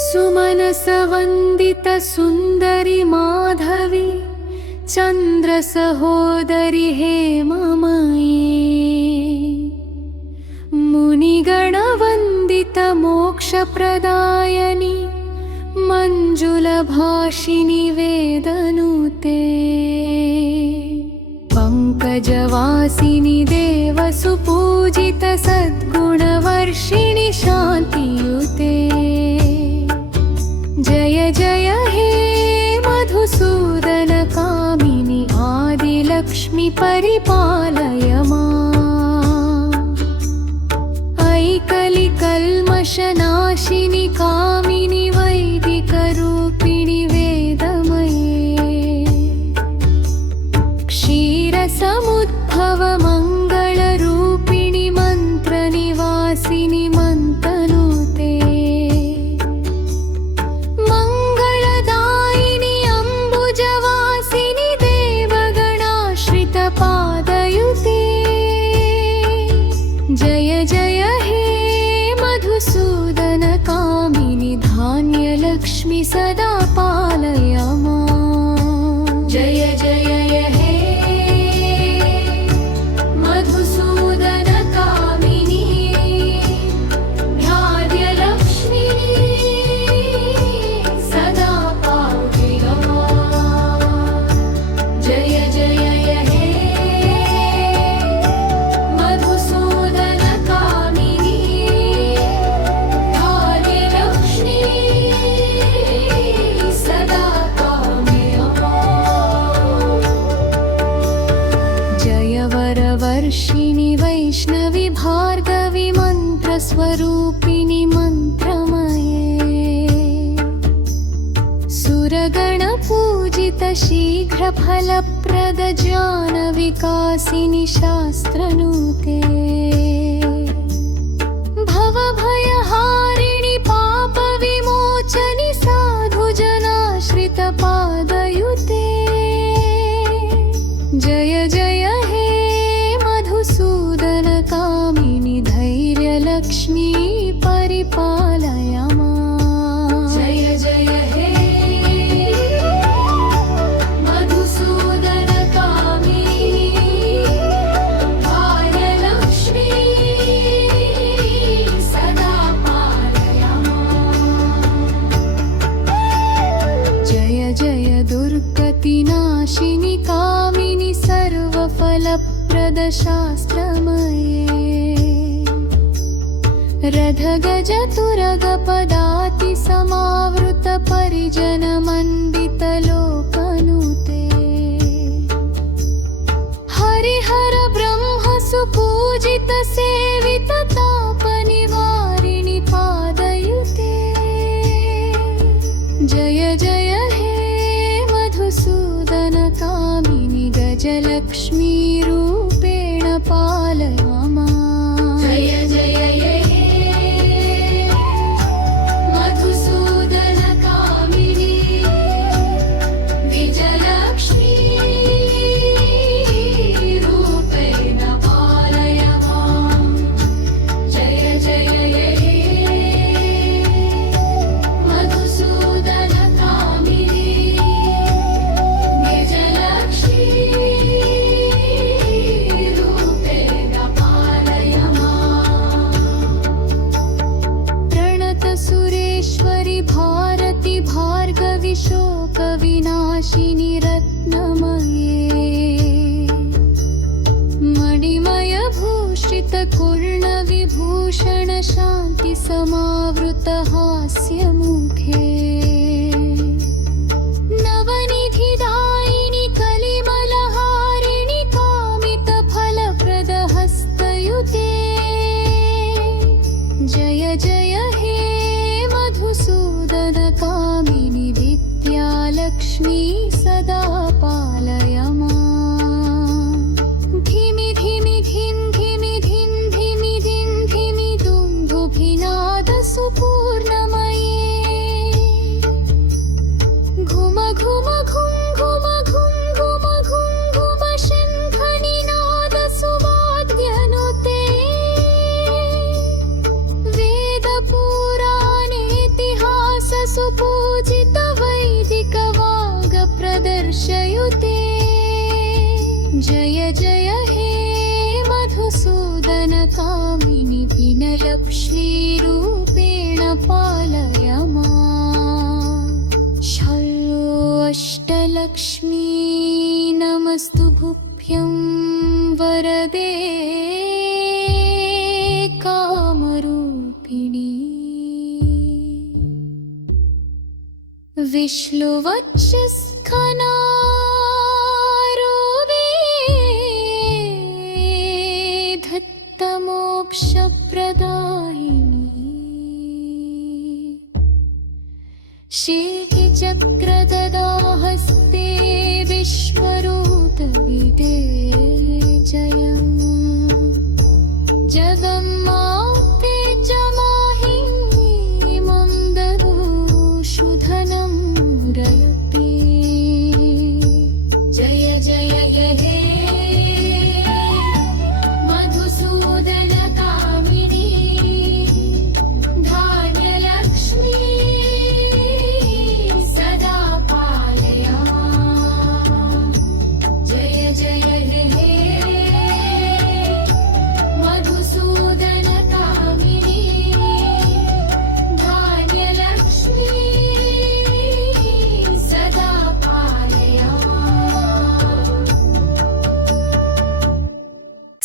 सुमनसवन्दितसुन्दरि माधवी चन्द्रसहोदरि हेममयी मुनिगणवन्दितमोक्षप्रदायिनि मञ्जुलभाषिणि वेदनुते पङ्कजवासिनि देवसुपूजित सद्गुणवर्षिणि शान्तियुते जय जय हे मधुसूदन कामिनि आदिलक्ष्मि परिपालय माम् ऐकलिकल्मषनाशिनि कामिनि वैदिकरूपिणि वेदमये क्षीरसमुद्भव मङ्गलरूपिणि मन्त्रनिवासिनि मन्तनुते मङ्गलदायिनि अम्बुजवासिनि देवगणाश्रितपादयुते जय जय हे मधुसूदन कामिनि धान्यलक्ष्मि सदा पालय माम् जय जय हे मधुसूदन कामिनि धान्यलक्ष्मि सदा पालय माम् जय जय हे मधुसूदन कामिनि धान्यलक्ष्मि सदा पालय माम् जय वरवर्षिणि वैष्णवि भार्गवि मन्त्रस्वरूपिणि मन्त्रमये सुरगणपूजित शीघ्रफलप्रद ज्ञानविकासिनि शास्त्रनुते भवभयहारिणि पापविमोचनि साधुजनाश्रितपादयुते जय जय हे मधुसूदन कामिनि धैर्यलक्ष्मी परिपालय माम् जय जय हे मधुसूदन कामिनि धान्यलक्ष्मी सदा पालय माम् जय जय दुर्गतिनाशिनि कामिनि सर्वफलप्रद शास्त्रमये रथगजतुरगपदाति समावृत परिजनमण्डित लोकनुते हरिहर ब्रह्म सुपूजित सेवित तापनिवारिणि पादयुते जय जय हे मधुसूदन कामिनि गजलक्ष्मी रूपेण पालय माम् जय जय हे मधुसूदन कामिनि विजयलक्ष्मी रूपेण पालय माम् जय जय हे मधुसूदन कामिनि विजयलक्ष्मी रूपेण पालय माम् प्रणतसुरेश्वरि भारति भार्गवि शोकविनाशिनि रत्नमये मणिमयभूषित पूर्णविभूषण शान्ति समावृत हास्यमुखे नवनिधिदायिनि कलिमलहारिणि कामितफलप्रद हस्तयुते जय जय हे मधुसूदन कामिनि विद्यालक्ष्मी सदा पालय माम् धिमि धिमि धिं धिमि धिं धिमि धिं धिमि दुन्दुभिनाद सुपूर्णमये घुम घुम घुं घुम घुं घुम घुं घुम शङ्खनिनाद सुवाद्यनुते वेदपुराणेतिहास पालय माम् अष्टलक्ष्मी नमस्तुभ्यं वरदे कामरूपिणी विष्णुवक्षस्खनारूपे धत्तमोक्षप्रदायिनी शीर्तिचक्रगदा हस्ते विश्वरूतविदे जयम् जगन्माते च माहिनी मन्दरूषुधनं रयपि जय जय हे मधुसूदनकामिनी धान्यलक्ष्मी सदा पालय जय जय हे मधुसूदनकामिनी धान्यलक्ष्मी सदा पालय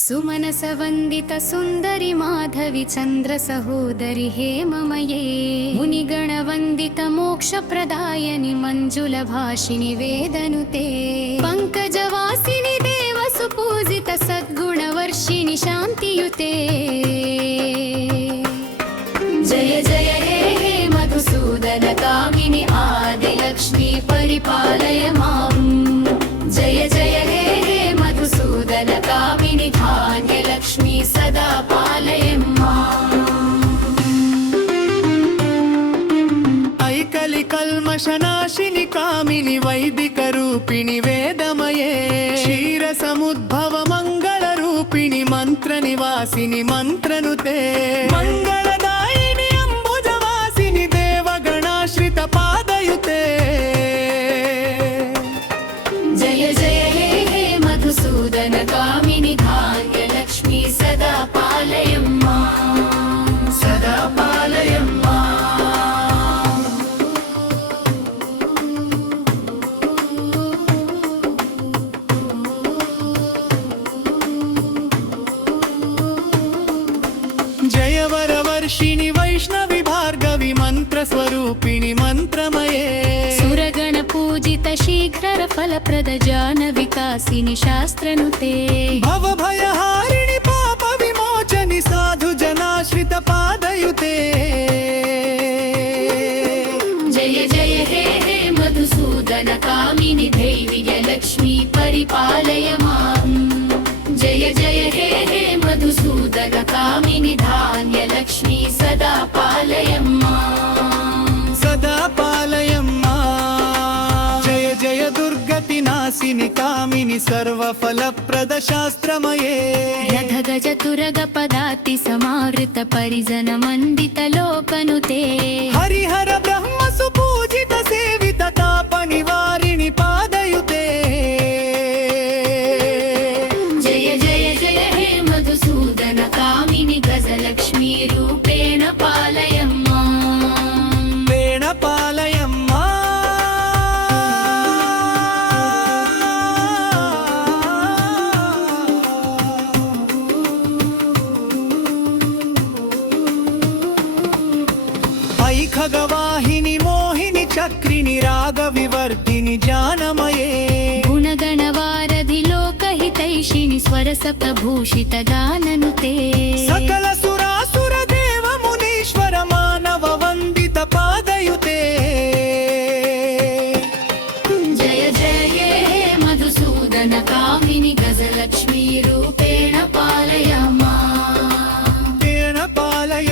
सुमनसवन्दित सुन्दरि माधवि चन्द्र सहोदरि हेममये मुनिगणवन्दित मोक्षप्रदायनि मञ्जुलभाषिणि वेदनुते पङ्कजवासिनि देव सुपूजित सद्गुणवर्षिणि शान्तियुते जय जय हे मधुसूदनकामिनि आदिलक्ष्मी परिपालय माम् जय जय हे मधुसूदनकामिनि धान्यलक्ष्मी सदा पालय माम् ऐकलि कल्मषनाशिनि कामिनि वैदिकरूपिणि वेदमये क्षीरसमुद्भव मङ्गलरूपिणि मन्त्रनिवासिनि मन्त्रनुते मङ्गलदायिनि अम्बुजवासिनि देवगणाश्रित पादयुते जय जय हे मधुसूदनकामिनि धान्यलक्ष्मी सदा पालय माम् सदा पालय माम् जय वरवर्षिणि वैष्णवि भार्गवि मन्त्रस्वरूपिणि मन्त्रमये सुरगणपूजित शीघ्रफलप्रद जानविकासिनि शास्त्रनुते भवभयहारिणि पापविमोचनि साधुजनाश्रित पादयुते जय जय हे मधुसूदनकामिनि धैर्यलक्ष्मी परिपालय माम् जय जय हे मधुसूदनकामिनि धान्यलक्ष्मी सदा पालय माम् सदा पालय माम् जय जय दुर्गतिनाशिनि कामिनि सर्वफलप्रद शास्त्रमये रथ गज तुरग पदाति समावृत परिजन मण्डित लोकनुते हरिहर ब्रह्म सुपूजित सेवित ताप निवारिणि पादयुते जय जय जय हे मधुसूदनकामिनि गजलक्ष्मी रूपेण पालय माम् वेण पालय खगवाहिनि मोहिनि चक्रिणि रागविवर्धिनि जानमये गुणगणवारधि लोकहितैषिणि स्वरसप्तभूषित गाननुते सकल सुरासुर देव मुनीश्वर मानव वन्दित पादयुते जय जय हे मधुसूदनकामिनि गजलक्ष्मी रूपेण पालय माम् तेन पालय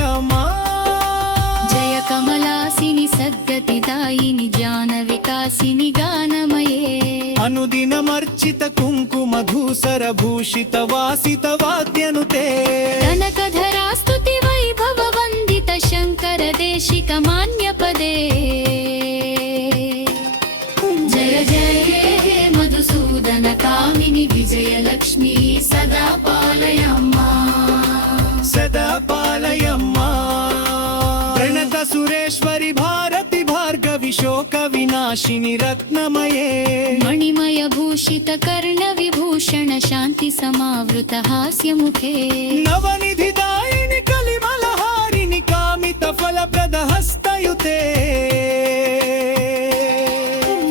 जय कमलासिनि सद्गतिदायिनि जानविकासिनि गानमये अनुदिनमर्चित कुङ्कुम धूसर भूषित वासित वाद्यनुते कनकधरा स्तुति वैभव वन्दित शङ्कर देशिक मान्यपदे जय जय हे मधुसूदनकामिनि विजयलक्ष्मी सदा पालय माम् सदा पालय माम् प्रणत सुरेश्वरि भारति भार्गवि शोक विनाशिनि रत्नमये मणिमय भूषित कर्ण विभूषण शान्ति समावृत हास्यमुखे नवनिधिदायिनि कलिमलहारिणि कामित फलप्रद हस्तयुते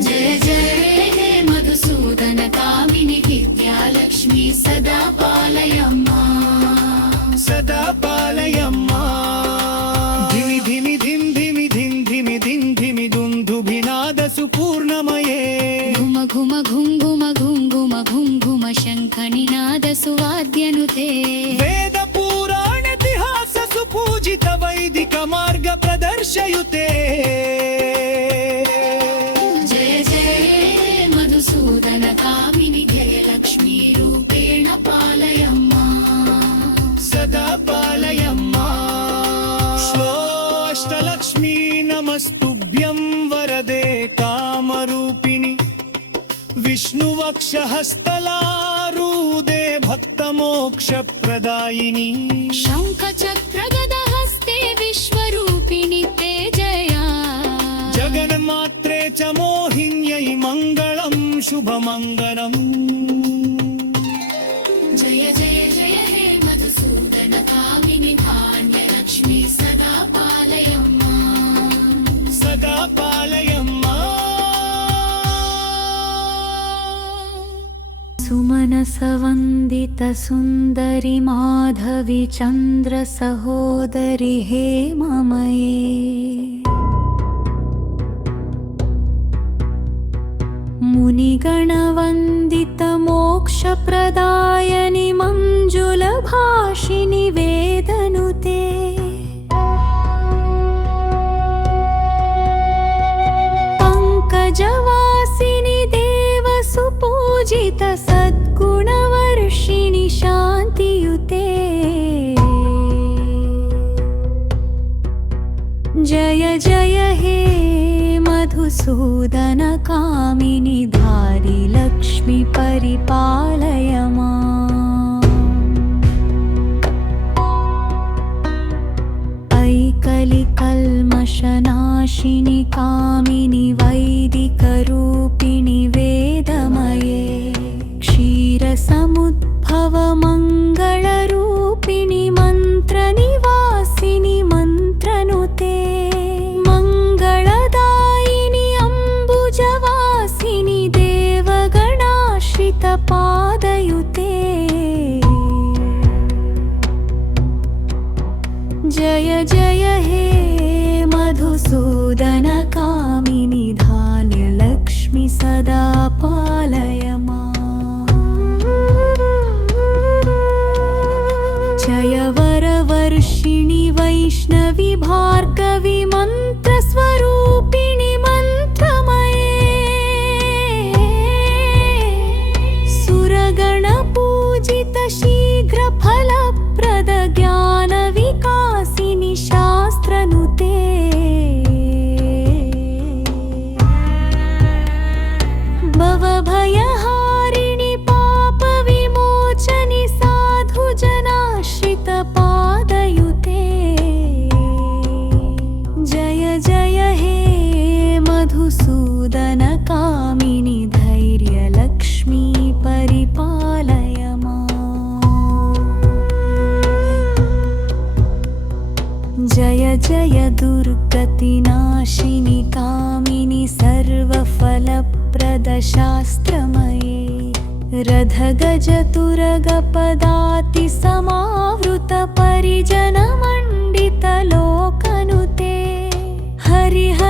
जय जय हे मधुसूदन कामिनि विद्यालक्ष्मी सदा पालयम्मा सदा पालयम्मा धिमि धिमि धिम धिमि धिम धिमि धिम धिमि दुन्दुभिनाद सुपूर्णमये घुम घुम घुम घुम घुम घुम घुम घुम शङ्खनिनाद सुवाद्यनुते वेद पुराण इतिहास सुपूजित वैदिक मार्ग प्रदर्शयुते जय जय मधुसूदन कामिनि जयलक्ष्मी रूपेण पालयम्मा सदा पालयम्मा अष्टलक्ष्मी नमस्तुभ्यं वरदे कामरूपिणि विष्णुवक्षहस्तलारूढे भक्तमोक्षप्रदायिनि शङ्खचक्रगदहस्ते विश्वरूपिणि ते जया जगन्मात्रे च मोहिन्यै मङ्गलं शुभमङ्गलम् जय जय जय हे मधुसूदन कामिनि धान्यलक्ष्मी सदा पालयम्मा सदा पालयम्मा सुमनसवन्दित सुन्दरि माधवि चन्द्र सहोदरि हेममये मुनिगणवन्दित मोक्षप्रदायनि मञ्जुलभाषिनि वेदनुते पङ्कजवासिनि देवसुपूजित सद्गुणवर्षिणि शान्तियुते जय जय हे मधुसूदन कामिनि धारि लक्ष्मी परिपालय माम् ऐकलिकल्मषनाशिनि कामिनि वैदिकरूपिणि वेदमये क्षीरसमुद्भव मङ्गलरूपिणि मन्त्रनिवासिनि मन्त्रनुते मङ्गलदायिनि अम्बुजवासिनि देवगणाश्रितपादयुते जय जय हे मधुसूदन कामिनि धान्यलक्ष्मी सदा पालय माम् जय वरवर्षिणि वैष्णवि भार्गवि मन्त्रस्वरूपिणि मन्त्रमये सुरगणपूजित शीघ्रफलप्रद ज्ञानविकासिनि शास्त्रनुते भवभयहारिणि पापविमोचनि साधुजनाश्रितपादयुते जय जय हे मधुसूदन कामिनि धैर्यलक्ष्मी परिपालय माम् जय जय दुर्गतिनाशिनि कामिनि सर्वफलप्रदशास्त्रमये रथगजतुरगपदाति समावृत परिजनमण्डितलोकनुते हरिहर